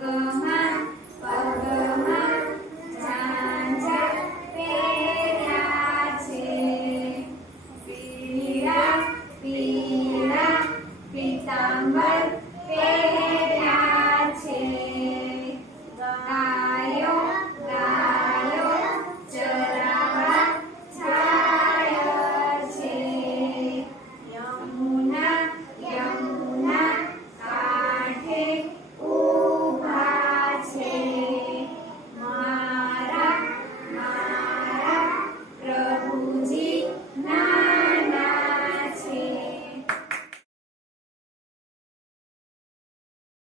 Санта.